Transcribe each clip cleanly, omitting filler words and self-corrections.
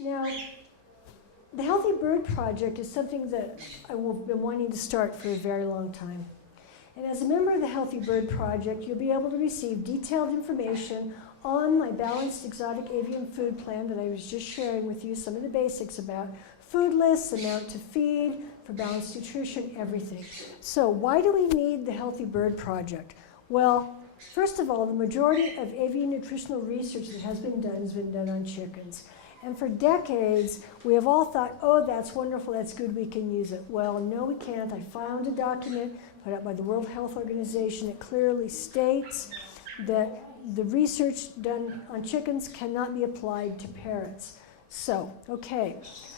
Now, the Healthy Bird Project is something that I've been wanting to start for a very long time. And as a member of the Healthy Bird Project, you'll be able to receive detailed information on my balanced exotic avian food plan that I was just sharing with you, some of the basics about food lists, amount to feed, for balanced nutrition, everything. So why do we need the Healthy Bird Project? Well, first of all, the majority of avian nutritional research that has been done on chickens. And for decades, we have all thought, oh, that's wonderful, that's good, we can use it. Well, no, we can't. I found a document put out by the World Health Organization. It clearly states that the research done on chickens cannot be applied to parrots. So, okay.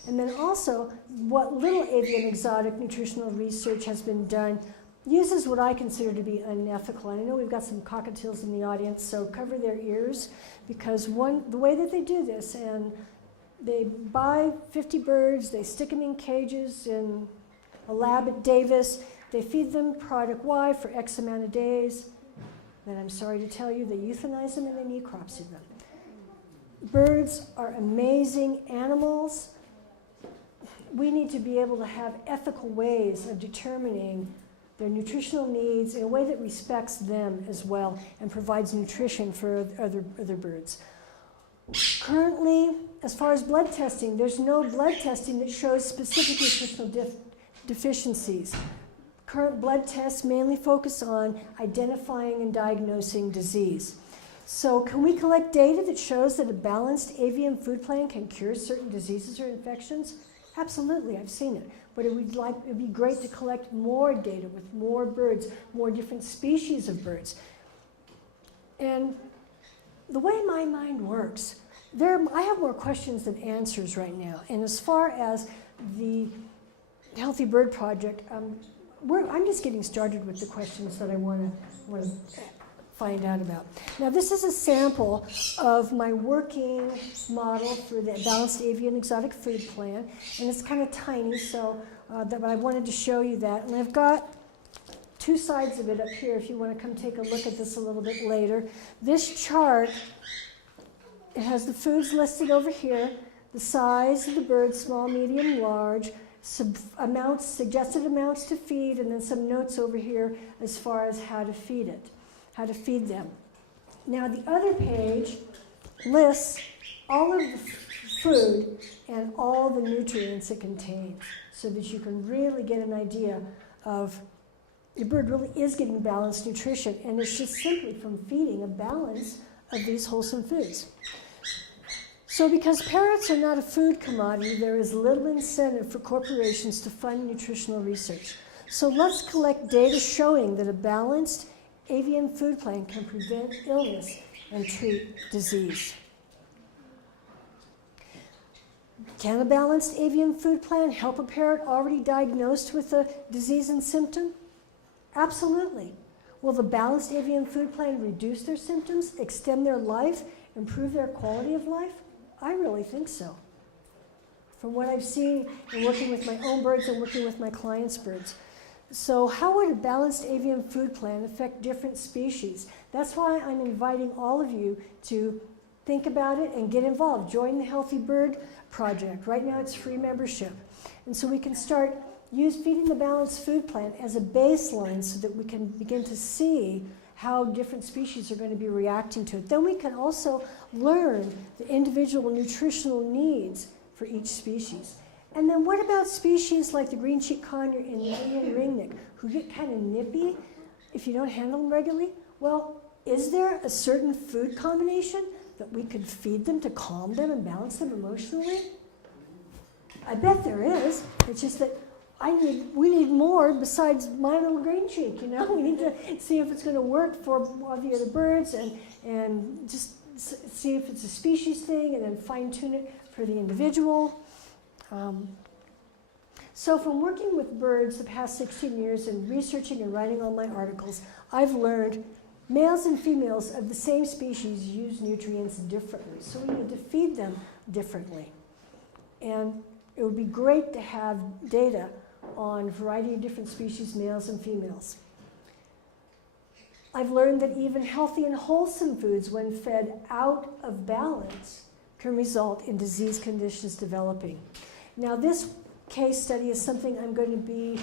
And then also, what little avian exotic nutritional research has been done uses what I consider to be unethical. And I know we've got some cockatiels in the audience, so cover their ears, because the way that they do this, and they buy 50 birds, they stick them in cages in a lab at Davis, they feed them product Y for X amount of days, then I'm sorry to tell you, they euthanize them and they necropsy them. Birds are amazing animals. We need to be able to have ethical ways of determining their nutritional needs in a way that respects them as well and provides nutrition for other birds. Currently, as far as blood testing, there's no blood testing that shows specific nutritional deficiencies. Current blood tests mainly focus on identifying and diagnosing disease. So can we collect data that shows that a balanced avian food plan can cure certain diseases or infections? Absolutely, I've seen it. But it'd be great to collect more data with more birds, more different species of birds. And the way my mind works, I have more questions than answers right now. And as far as the Healthy Bird Project, I'm just getting started with the questions that I want to find out about. Now, this is a sample of my working model for the Balanced Avian Exotic Food Plan, and it's kind of tiny, so but I wanted to show you that. And I've got two sides of it up here if you want to come take a look at this a little bit later. This chart, it has the foods listed over here, the size of the bird, small, medium, large, suggested amounts to feed, and then some notes over here as far as how to feed it, how to feed them. Now the other page lists all of the food and all the nutrients it contains so that you can really get an idea of your bird really is getting balanced nutrition, and it's just simply from feeding a balance of these wholesome foods. So because parrots are not a food commodity, there is little incentive for corporations to fund nutritional research. So let's collect data showing that a balanced avian food plan can prevent illness and treat disease. Can a balanced avian food plan help a parrot already diagnosed with a disease and symptom? Absolutely. Will the balanced avian food plan reduce their symptoms, extend their life, improve their quality of life? I really think so. From what I've seen in working with my own birds and working with my clients' birds. So how would a balanced avian food plan affect different species? That's why I'm inviting all of you to think about it and get involved. Join the Healthy Bird Project. Right now it's free membership. And so we can start feeding the balanced food plan as a baseline so that we can begin to see how different species are going to be reacting to it. Then we can also learn the individual nutritional needs for each species. And then what about species like the green-cheeked conure and the Indian ringneck, who get kind of nippy if you don't handle them regularly? Well, is there a certain food combination that we could feed them to calm them and balance them emotionally? I bet there is. It's just that we need more besides my little green cheek, you know? We need to see if it's going to work for all the other birds and just see if it's a species thing and then fine-tune it for the individual. So from working with birds the past 16 years and researching and writing all my articles, I've learned males and females of the same species use nutrients differently. So we need to feed them differently. And it would be great to have data on a variety of different species, males and females. I've learned that even healthy and wholesome foods, when fed out of balance, can result in disease conditions developing. Now this case study is something I'm going to be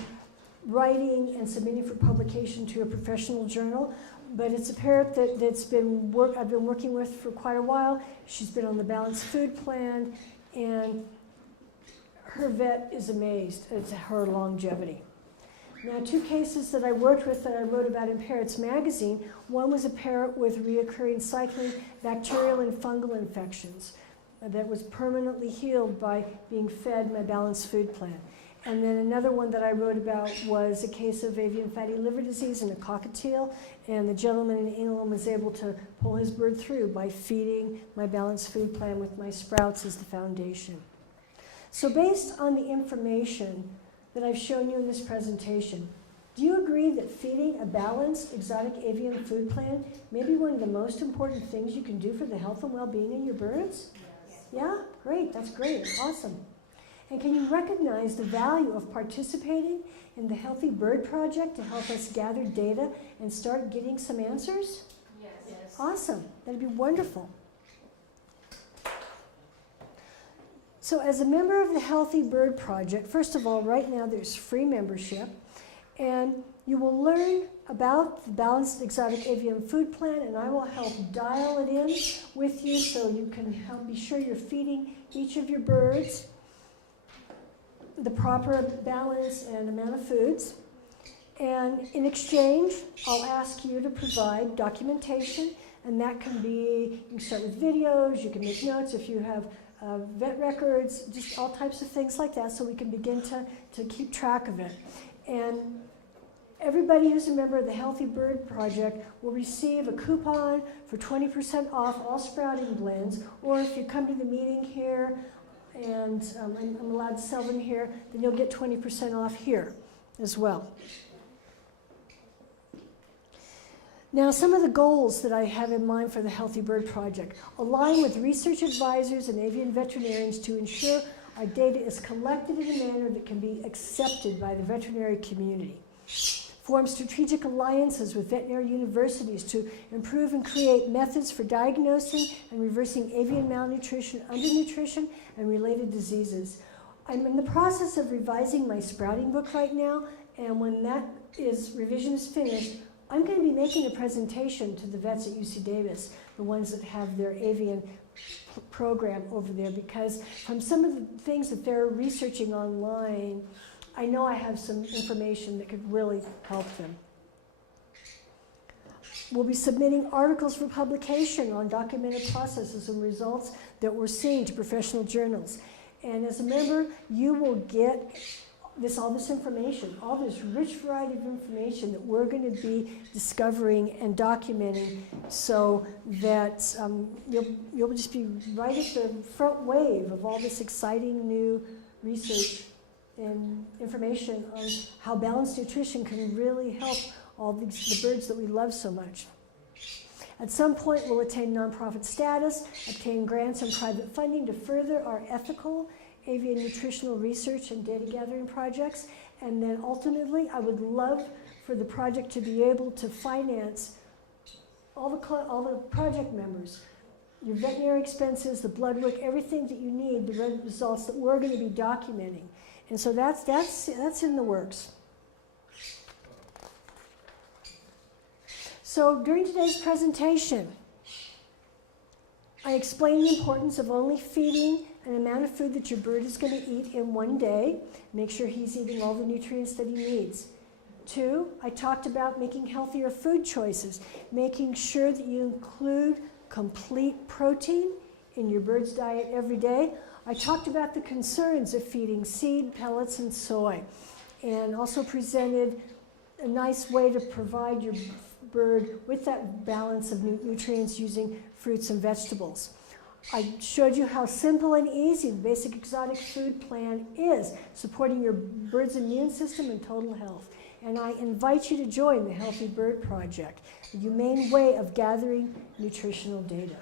writing and submitting for publication to a professional journal, but it's a parrot that's I've been working with for quite a while. She's been on the balanced food plan, and her vet is amazed at her longevity. Now, two cases that I worked with that I wrote about in Parrots Magazine, one was a parrot with reoccurring cycling bacterial and fungal infections that was permanently healed by being fed my balanced food plan. And then another one that I wrote about was a case of avian fatty liver disease in a cockatiel, and the gentleman in England was able to pull his bird through by feeding my balanced food plan with my sprouts as the foundation. So based on the information that I've shown you in this presentation, do you agree that feeding a balanced exotic avian food plan may be one of the most important things you can do for the health and well-being of your birds? Yes. Yeah? Great. That's great. Awesome. And can you recognize the value of participating in the Healthy Bird Project to help us gather data and start getting some answers? Yes. Awesome. That'd be wonderful. So as a member of the Healthy Bird Project, first of all, right now there's free membership, and you will learn about the Balanced Exotic Avian Food Plan, and I will help dial it in with you so you can help be sure you're feeding each of your birds the proper balance and amount of foods. And in exchange, I'll ask you to provide documentation, and that can be, you can start with videos, you can make notes if you have vet records, just all types of things like that, so we can begin to keep track of it. And everybody who's a member of the Healthy Bird Project will receive a coupon for 20% off all sprouting blends, or if you come to the meeting here, and I'm allowed to sell them here, then you'll get 20% off here as well. Now, some of the goals that I have in mind for the Healthy Bird Project align with research advisors and avian veterinarians to ensure our data is collected in a manner that can be accepted by the veterinary community. Form strategic alliances with veterinary universities to improve and create methods for diagnosing and reversing avian malnutrition, undernutrition, and related diseases. I'm in the process of revising my sprouting book right now, and when that revision is finished, I'm going to be making a presentation to the vets at UC Davis, the ones that have their avian program over there, because from some of the things that they're researching online, I know I have some information that could really help them. We'll be submitting articles for publication on documented processes and results that we're seeing to professional journals. And as a member, you will get all this information, all this rich variety of information that we're going to be discovering and documenting, so that you'll just be right at the front wave of all this exciting new research and information on how balanced nutrition can really help all the birds that we love so much. At some point, we'll attain nonprofit status, obtain grants and private funding to further our ethical avian nutritional research and data gathering projects, and then ultimately, I would love for the project to be able to finance all the project members, your veterinary expenses, the blood work, everything that you need, the results that we're going to be documenting. And so that's in the works. So during today's presentation, I explained the importance of only feeding an amount of food that your bird is going to eat in one day. Make sure he's eating all the nutrients that he needs. 2, I talked about making healthier food choices, making sure that you include complete protein in your bird's diet every day. I talked about the concerns of feeding seed, pellets, and soy, and also presented a nice way to provide your bird with that balance of nutrients using fruits and vegetables. I showed you how simple and easy the basic exotic food plan is, supporting your bird's immune system and total health. And I invite you to join the Healthy Bird Project, the humane way of gathering nutritional data.